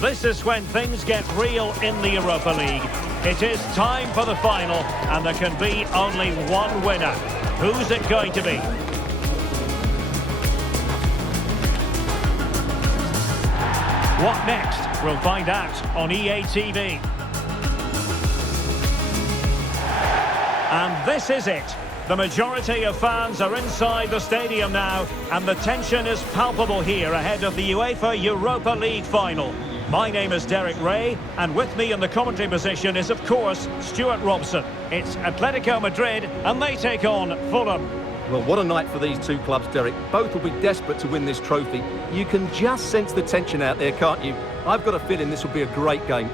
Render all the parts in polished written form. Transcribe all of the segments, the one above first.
This is when things get real in the Europa League. It is time for the final, and there can be only one winner. Who's it going to be? What next? We'll find out on EA TV. And this is it. The majority of fans are inside the stadium now, and the tension is palpable here ahead of the UEFA Europa League Final. My name is Derek Ray, and with me in the commentary position is, of course, Stuart Robson. It's Atlético Madrid, and they take on Fulham. Well, what a night for these two clubs, Derek. Both will be desperate to win this trophy. You can just sense the tension out there, can't you? I've got a feeling this will be a great game.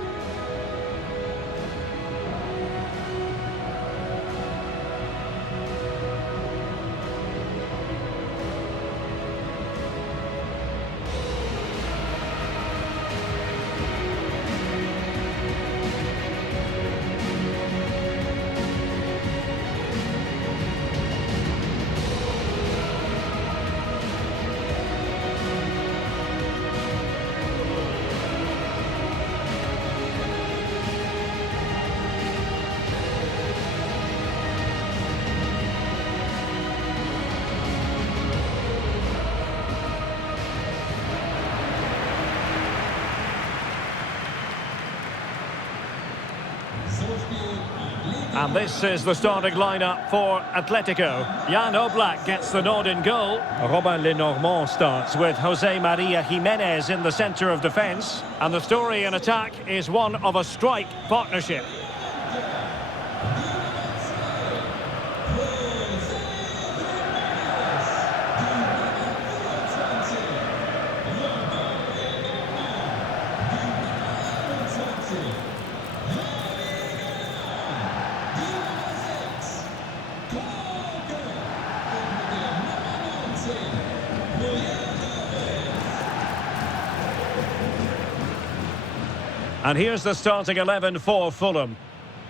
And this is the starting lineup for Atletico. Jan Oblak gets the nod in goal. Robin Lenormand starts with Jose Maria Jimenez in the centre of defence. And the story in attack is one of a strike partnership. And here's the starting 11 for Fulham.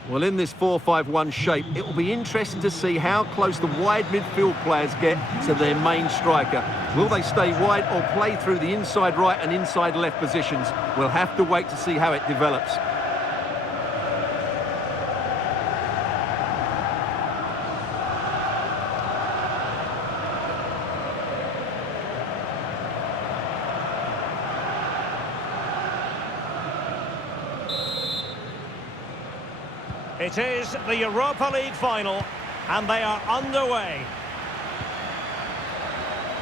Well, in this 4-5-1 shape, it will be interesting to see how close the wide midfield players get to their main striker. Will they stay wide or play through the inside right and inside left positions? We'll have to wait to see how it develops. It is the Europa League Final, and they are underway.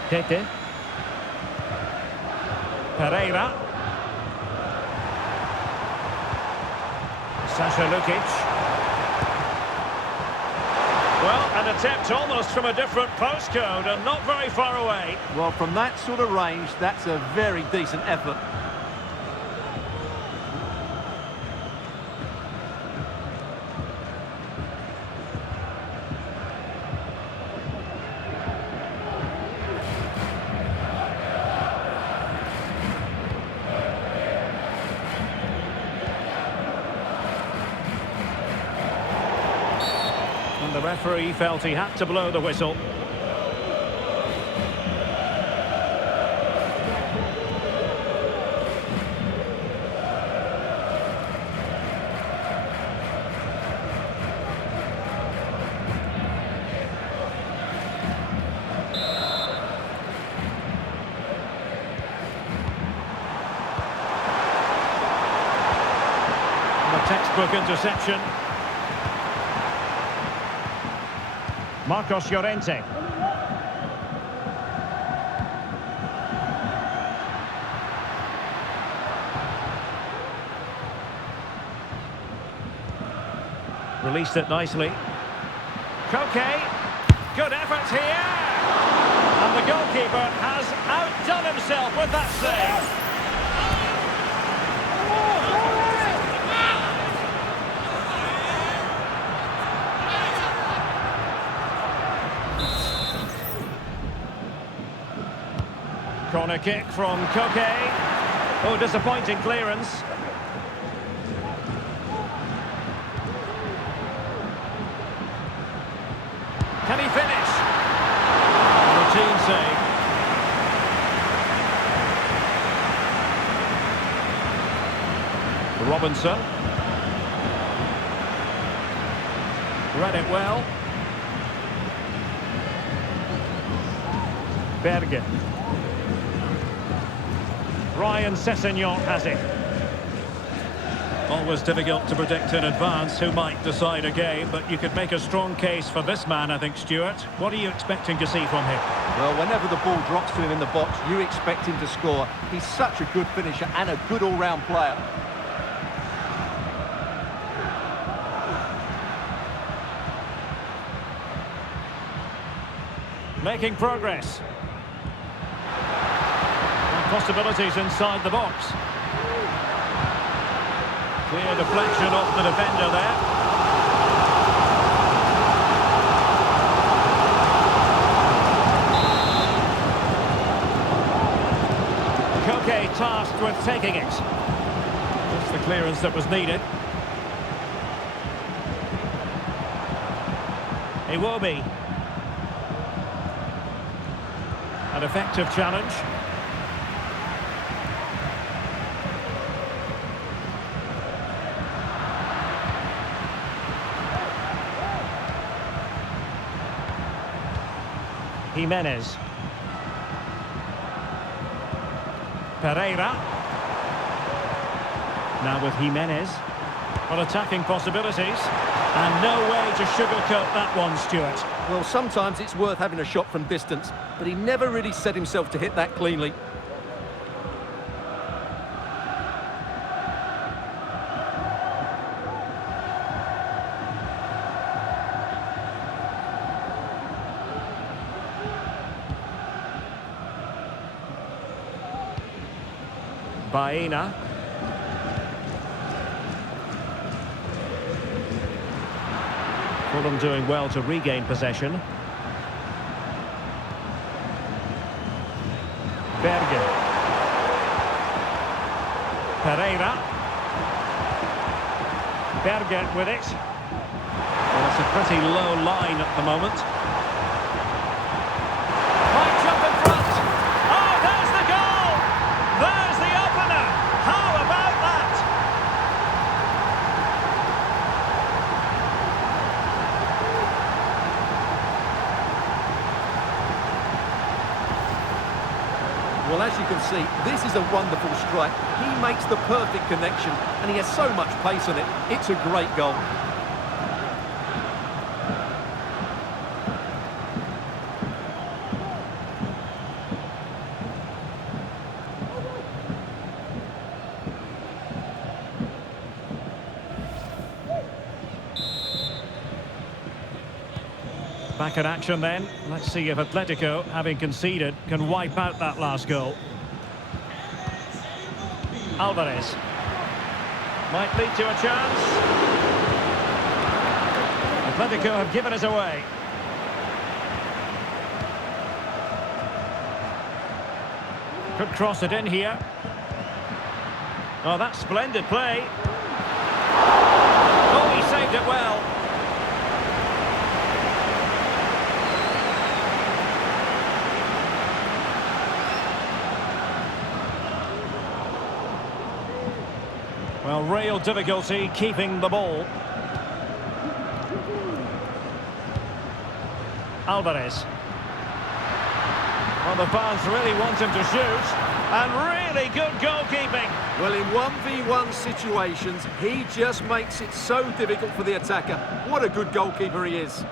Tete. Pereira. Sasha Lukic. Well, an attempt almost from a different postcode and not very far away. Well, from that sort of range, that's a very decent effort. And the referee felt he had to blow the whistle. The textbook interception. Marcos Llorente. Released it nicely. Koke. Good effort here. And the goalkeeper has outdone himself with that save. Corner kick from Koke. Oh, disappointing clearance. Can he finish? Routine save. Robinson. Read it well. Bergen. Ryan Sessegnon has it. Always difficult to predict in advance who might decide a game, but you could make a strong case for this man, I think, Stuart. What are you expecting to see from him? Well, whenever the ball drops to him in the box, you expect him to score. He's such a good finisher and a good all-round player. Making progress. And possibilities inside the box. Clear deflection off the defender there. Koke tasked with taking it. Just the clearance that was needed. Iwobi. An effective challenge. Jimenez. Pereira. Now with Jimenez. Well, attacking possibilities. And no way to sugarcoat that one, Stuart. Well, sometimes it's worth having a shot from distance, but he never really set himself to hit that cleanly. Baena. Fulham doing well to regain possession. Bergen. Pereira. Bergen with it. Well, it's a pretty low line at the moment. Might jump in front. Oh, there's the goal! There's the opener! How about that? Well, as you can see, this is a wonderful strike. He makes the perfect connection, and he has so much pace on it. It's a great goal. Back in action then. Let's see if Atletico, having conceded, can wipe out that last goal. Alvarez. Might lead to a chance. Atletico have given us away. Could cross it in here. Oh, that's splendid play. Oh, he saved it well. Well, real difficulty keeping the ball. Alvarez. Well, the fans really want him to shoot. And really good goalkeeping. Well, in 1v1 situations, he just makes it so difficult for the attacker. What a good goalkeeper he is.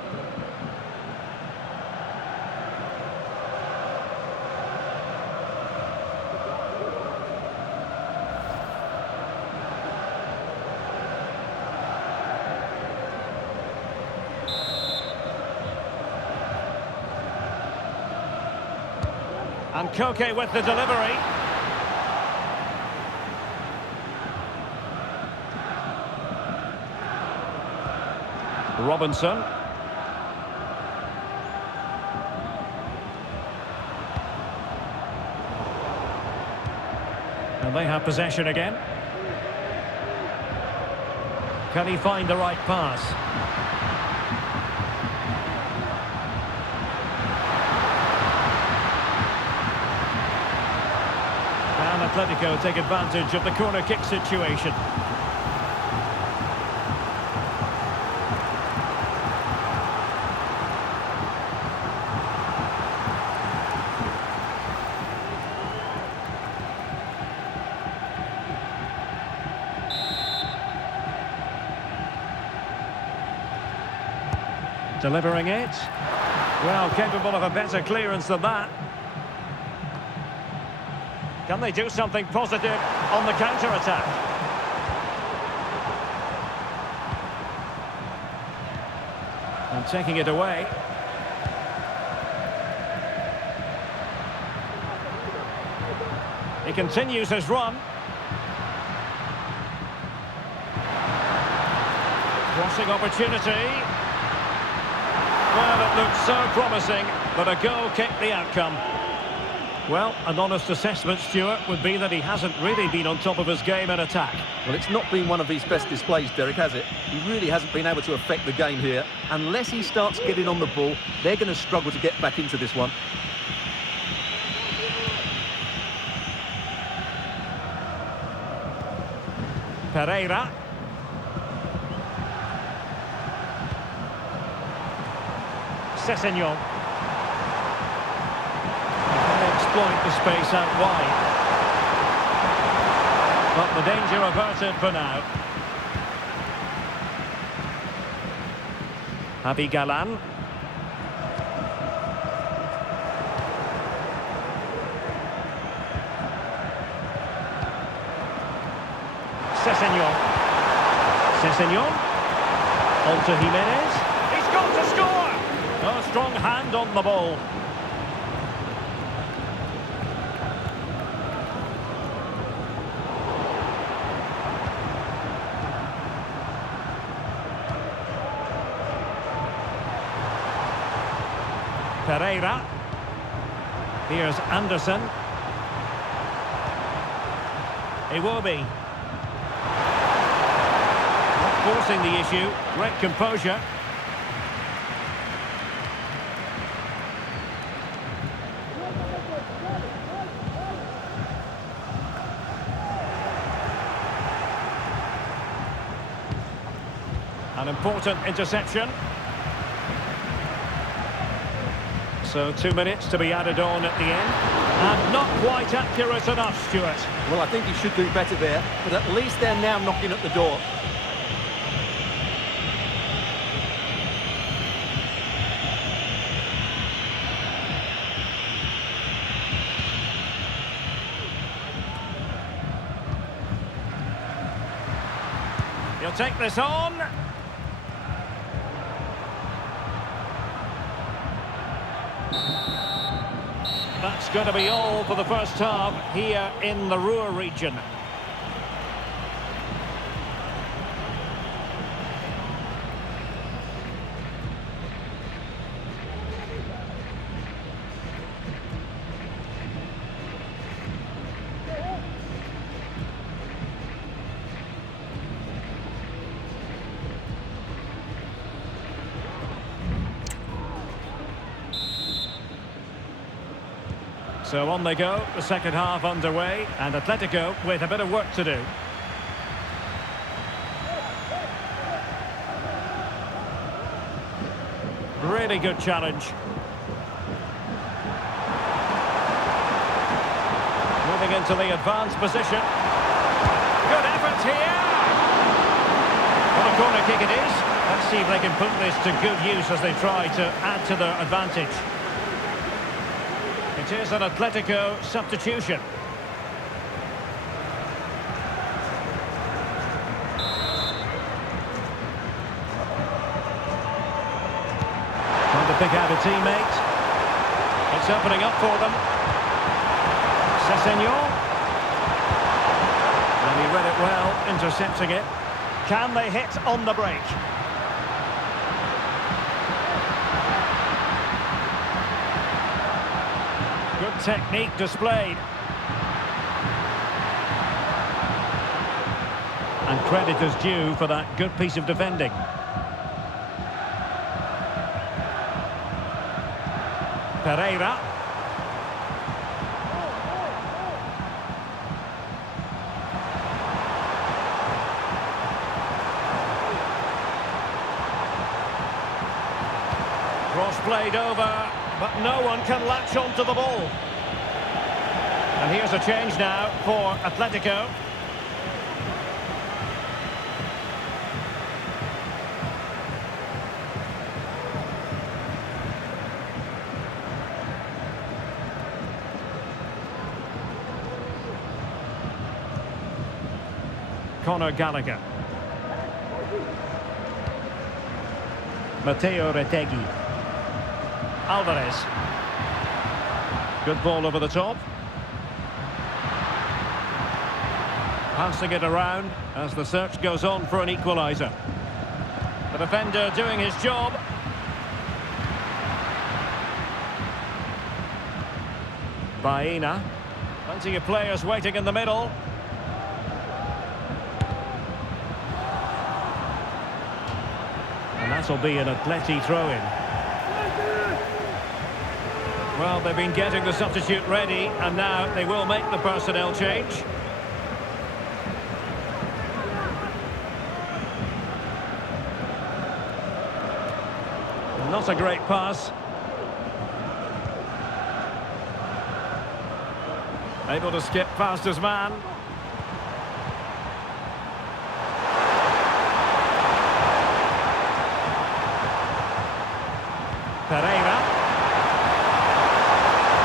And Koke with the delivery. Robinson. And they have possession again. Can he find the right pass? And Atletico take advantage of the corner kick situation. Delivering it. Well, capable of a better clearance than that. Can they do something positive on the counter-attack? And taking it away. He continues his run. Crossing opportunity. Well, it looked so promising, but a goal kicked the outcome. Well, an honest assessment, Stuart, would be that he hasn't really been on top of his game in attack. Well, it's not been one of his best displays, Derek, has it? He really hasn't been able to affect the game here. Unless he starts getting on the ball, they're going to struggle to get back into this one. Pereira. Sessegnon. Can exploit the space out wide. But the danger averted for now. Javi Galan. Sessegnon. Sessegnon. On to Jimenez. He's got to score! A strong hand on the ball. Pereira. Here's Anderson. Iwobi. Not forcing the issue. Great composure. An important interception. So 2 minutes to be added on at the end. And not quite accurate enough, Stuart. Well, I think he should do better there, but at least they're now knocking at the door. He'll take this on. That's going to be all for the first half here in the Ruhr region. So on they go, the second half underway, and Atletico with a bit of work to do. Really good challenge. Moving into the advanced position. Good effort here! What a corner kick it is. Let's see if they can put this to good use as they try to add to their advantage. It is an Atletico substitution. Trying to pick out a teammate. It's opening up for them. Sessegnon. And he read it well, intercepting it. Can they hit on the break? Good technique displayed. And credit is due for that good piece of defending. Pereira. Cross played over. But no one can latch onto the ball. And here's a change now for Atletico. Conor Gallagher. Matteo Retegui. Alvarez. Good ball over the top. Passing it around as the search goes on for an equaliser. The defender doing his job. Baena. Plenty of players waiting in the middle. And that'll be an Atleti throw-in. Well, they've been getting the substitute ready, and now they will make the personnel change. Not a great pass. Able to skip past his man. Pereira.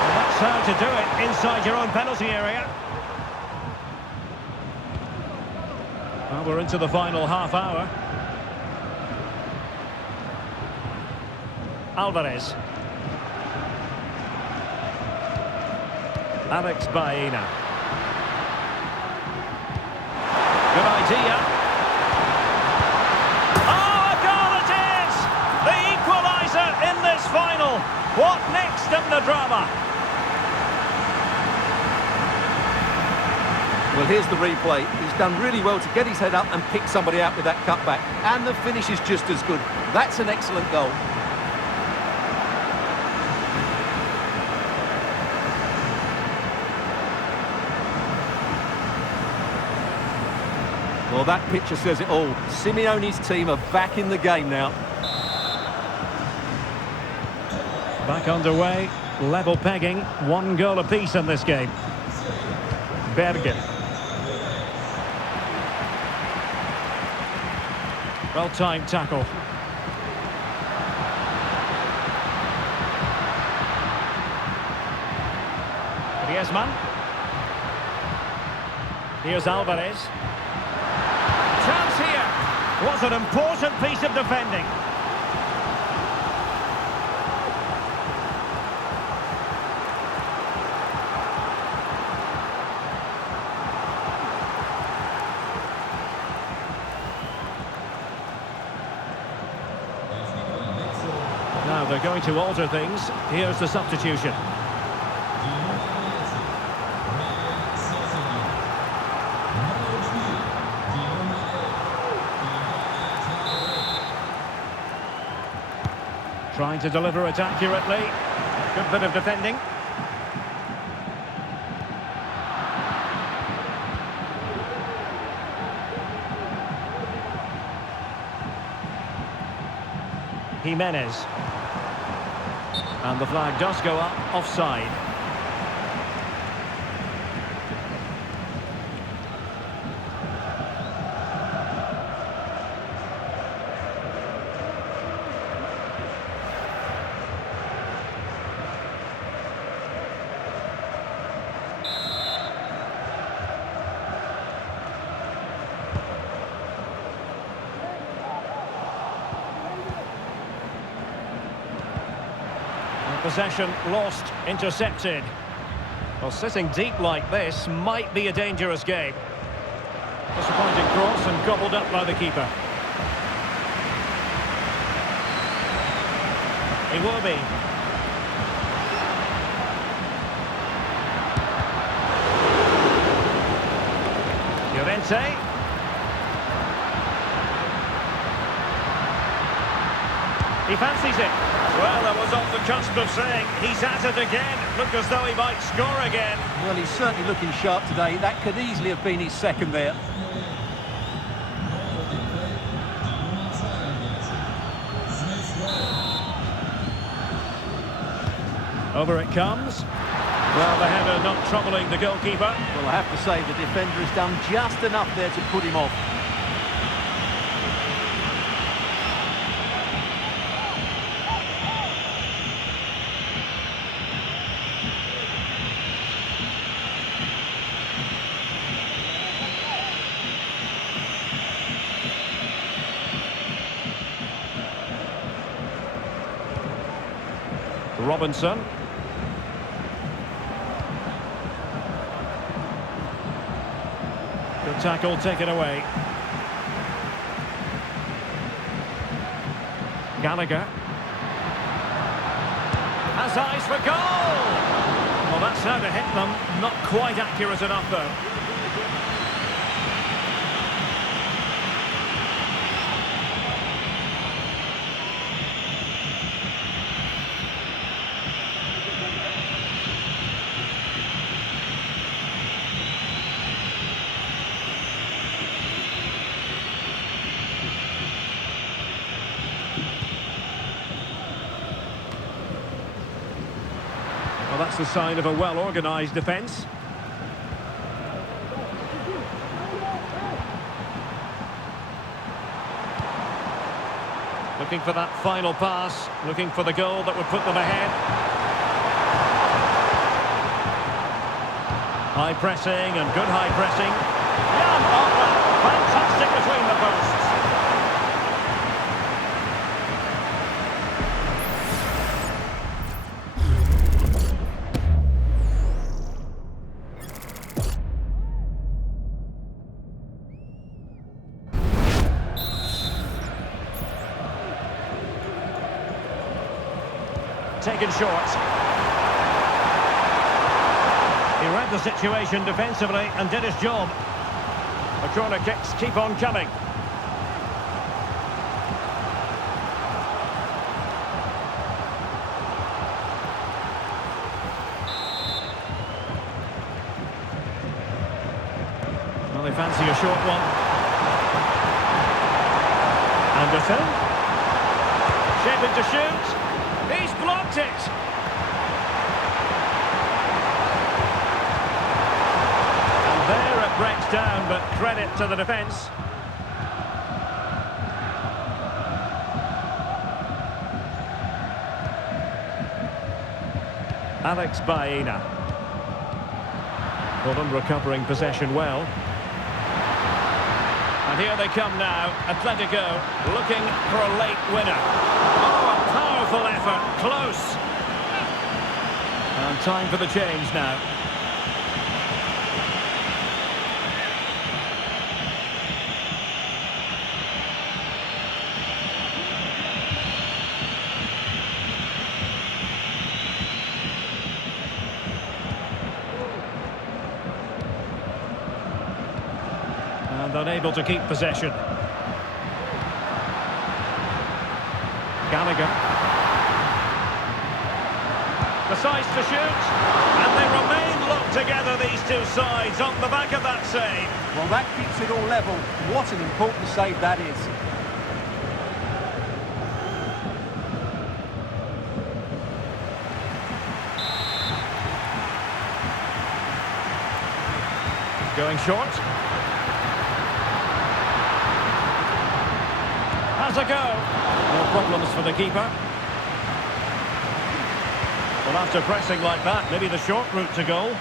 And that's how to do it inside your own penalty area. Well, we're into the final half hour. Alvarez. Alex Baena. Good idea. Oh, a goal it is! The equaliser in this final. What next in the drama? Well, here's the replay. He's done really well to get his head up and pick somebody out with that cutback. And the finish is just as good. That's an excellent goal. Well, that picture says it all. Simeone's team are back in the game now. Back underway, level pegging, 1 goal apiece in this game. Bergen. Well-timed tackle. Griezmann. Here's Alvarez. Chance here. Was an important piece of defending. Now they're going to alter things. Here's the substitution. Trying to deliver it accurately. Good bit of defending. Jimenez. And the flag does go up, offside. Possession lost, intercepted. Well, sitting deep like this might be a dangerous game. Disappointing cross and gobbled up by the keeper. He will be. Llorente. He fancies it. Well, I was on the cusp of saying he's at it again. Look as though he might score again. Well, he's certainly looking sharp today. That could easily have been his second there. Over it comes. Well, the header not troubling the goalkeeper. Well, I have to say the defender has done just enough there to put him off. Robinson. Good tackle taken away. Gallagher. Has eyes for goal! Well, that's how to hit them. Not quite accurate enough, though. Well, that's the sign of a well-organised defence. Looking for that final pass, looking for the goal that would put them ahead. High pressing and good high pressing. Fantastic between the posts. Taken short. He read the situation defensively and did his job. The corner kicks keep on coming. Well, they fancy a short one. Anderson. Shaping to shoot. He's blocked it! And there it breaks down, but credit to the defence. Alex Baena. Fulham recovering possession well. And here they come now, Atletico looking for a late winner. Oh, a powerful effort, close. And time for the change now. And unable to keep possession. Gallagher. Decides to shoot. And they remain locked together, these two sides, on the back of that save. Well, that keeps it all level. What an important save that is. Going short. Has a go. No problems for the keeper. Well, after pressing like that, maybe the short route to goal.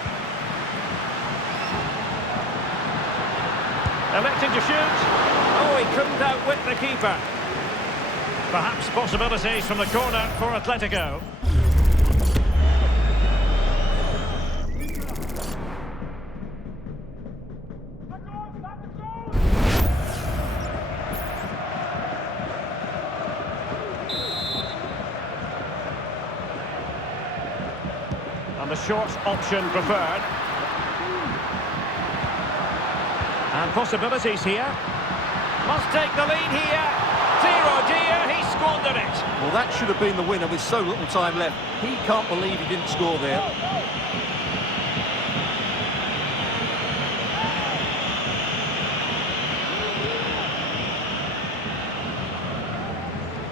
Electing to shoot. Oh, he couldn't outwit the keeper. Perhaps possibilities from the corner for Atletico. And the short option preferred. And possibilities here. Must take the lead here. Dear oh dear, he squandered it. Well, that should have been the winner with so little time left. He can't believe he didn't score there.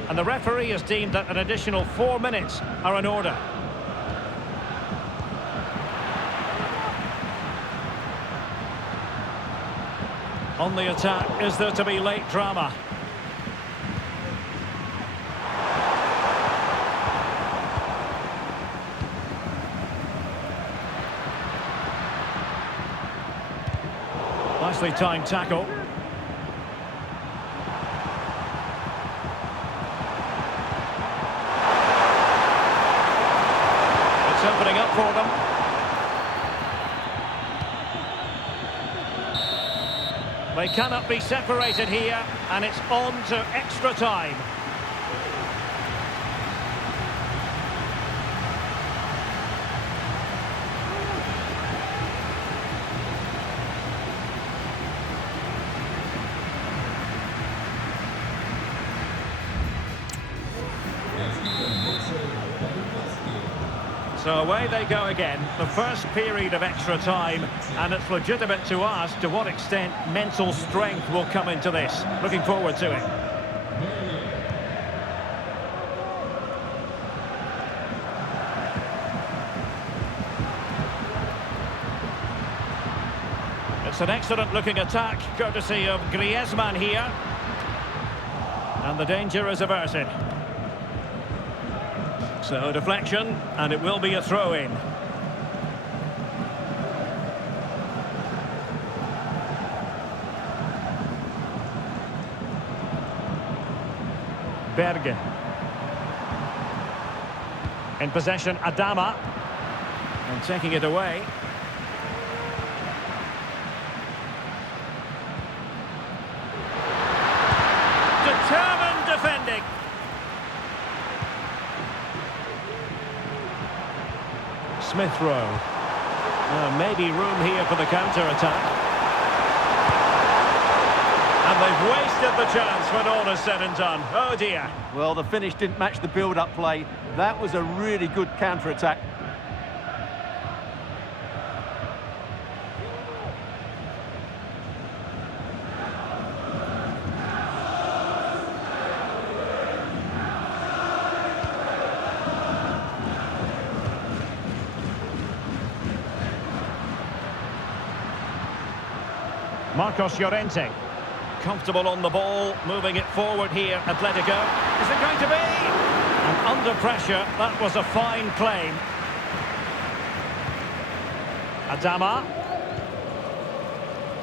And the referee has deemed that an additional 4 minutes are in order. On the attack, is there to be late drama? Nicely timed tackle. They cannot be separated here, and it's on to extra time. So away they go again, the first period of extra time, and it's legitimate to ask to what extent mental strength will come into this. Looking forward to it. It's an excellent looking attack, courtesy of Griezmann here. And the danger is averted. So deflection, and it will be a throw-in. Berge. In possession, Adama. And taking it away. Determined defending. Smith Rowe. Maybe room here for the counter-attack. And they've wasted the chance when all is said and done. Oh dear. Well, the finish didn't match the build-up play. That was a really good counter-attack. Marcos Llorente. Comfortable on the ball, moving it forward here, Atletico. Is it going to be? And under pressure, that was a fine claim. Adama.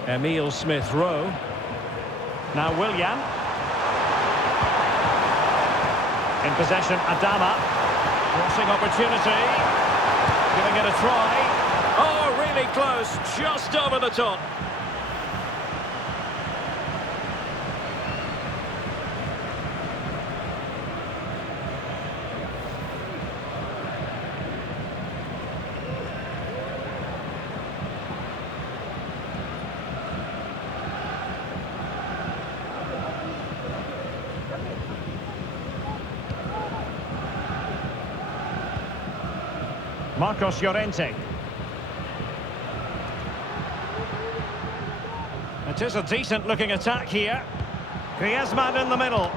Emile Smith Rowe. Now Willian. In possession, Adama. Crossing opportunity. Giving it a try. Oh, really close, just over the top. Marcos Llorente. It is a decent-looking attack here. Griezmann in the middle.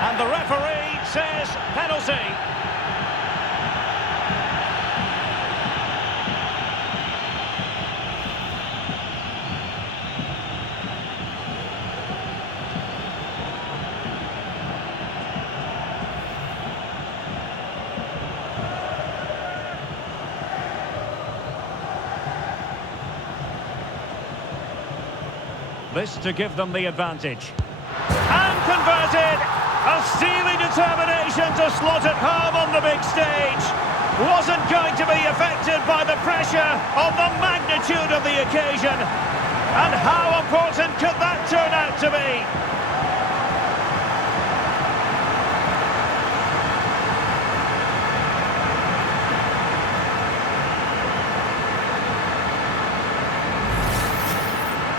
And the referee says penalty. This to give them the advantage. And converted! A steely determination to slot it home on the big stage. Wasn't going to be affected by the pressure of the magnitude of the occasion. And how important could that turn out to be?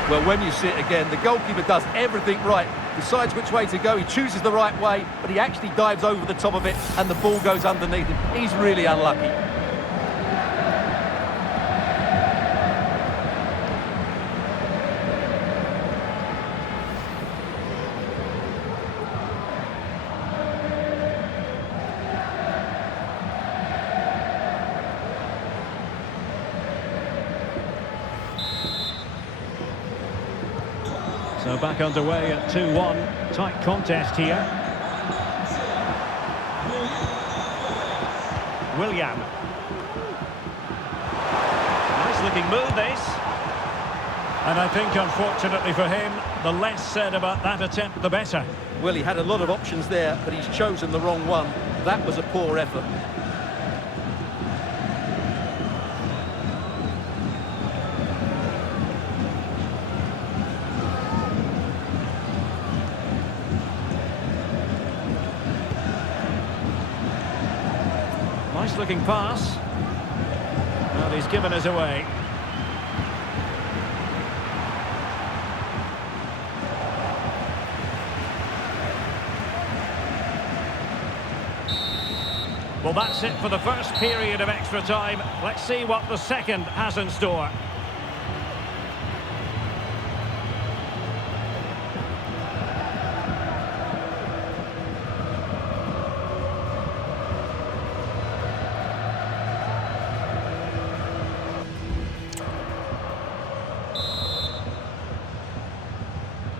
Well, when you see it again, the goalkeeper does everything right. Decides which way to go, he chooses the right way, but he actually dives over the top of it and the ball goes underneath him. He's really unlucky. So back underway at 2-1. Tight contest here. Willian. Nice looking move this. And I think unfortunately for him, the less said about that attempt the better. Well, he had a lot of options there, but he's chosen the wrong one. That was a poor effort. looking pass. Well, he's given us away. Well, that's it for the first period of extra time. Let's see what the second has in store.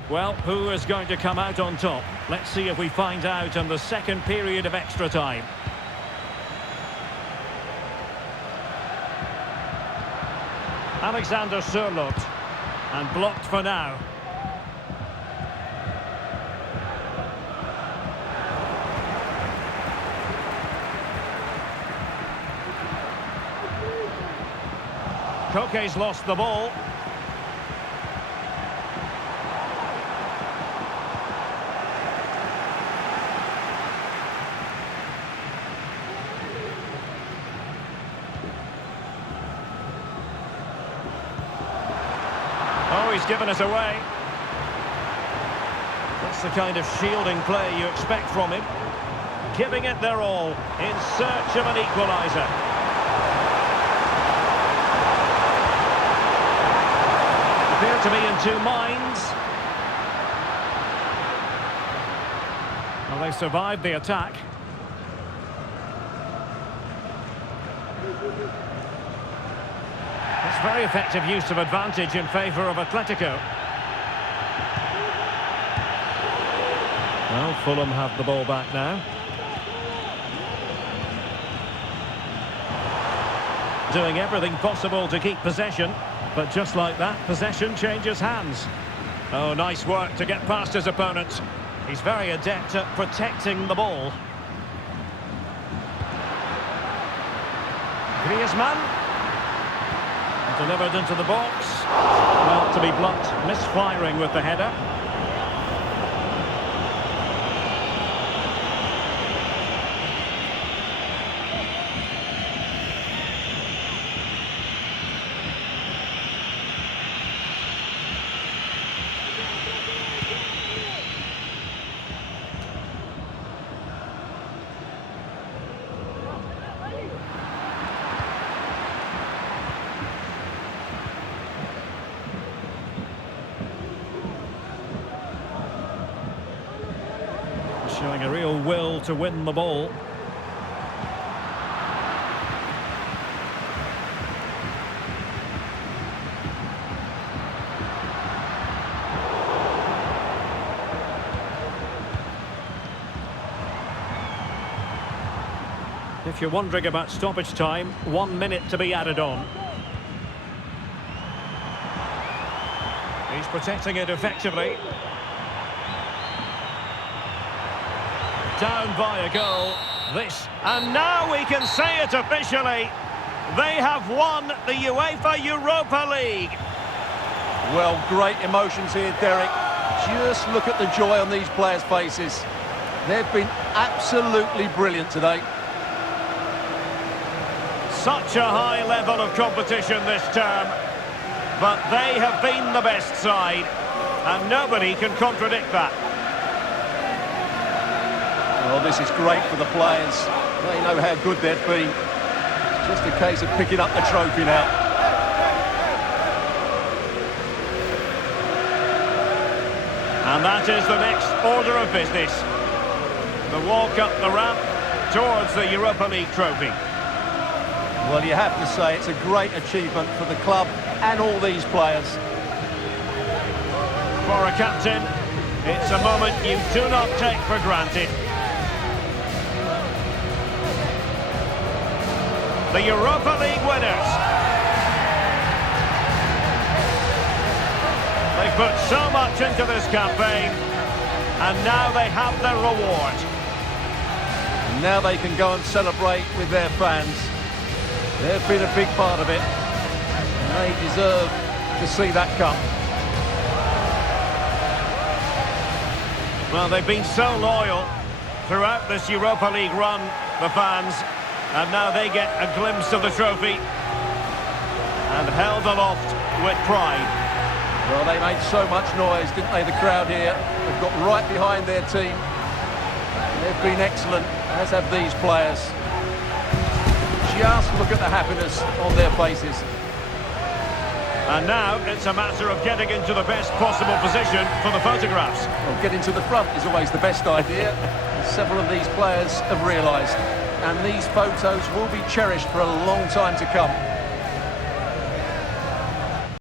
Well, who is going to come out on top? Let's see if we find out in the second period of extra time. Alexander Sørloth, and blocked for now. Koke's lost the ball. Oh, he's given us away. That's the kind of shielding play you expect from him. Giving it their all in search of an equaliser. Appear to be in two minds. Well, they survived the attack. It's very effective use of advantage in favour of Atletico. Well, Fulham have the ball back now. Doing everything possible to keep possession, but just like that, possession changes hands. Oh, nice work to get past his opponent. He's very adept at protecting the ball. Griezmann. Delivered into the box. Well, to be blunt, misfiring with the header. Showing a real will to win the ball. If you're wondering about stoppage time, 1 minute to be added on. He's protecting it effectively. Down by a goal. And now we can say it officially. They have won the UEFA Europa League. Well, great emotions here, Derek. Just look at the joy on these players' faces. They've been absolutely brilliant today. Such a high level of competition this term. But they have been the best side. And nobody can contradict that. Well, this is great for the players. They know how good they've been. It's just a case of picking up the trophy now. And that is the next order of business. The walk up the ramp towards the Europa League trophy. Well, you have to say it's a great achievement for the club and all these players. For a captain, it's a moment you do not take for granted. The Europa League winners. They've put so much into this campaign, and now they have their reward. And now they can go and celebrate with their fans. They've been a big part of it, and they deserve to see that cup. Well, they've been so loyal throughout this Europa League run, the fans. And now they get a glimpse of the trophy. And held aloft with pride. Well, they made so much noise, didn't they, the crowd here? They've got right behind their team. They've been excellent, as have these players. Just look at the happiness on their faces. And now it's a matter of getting into the best possible position for the photographs. Well, getting to the front is always the best idea. Several of these players have realised. And these photos will be cherished for a long time to come.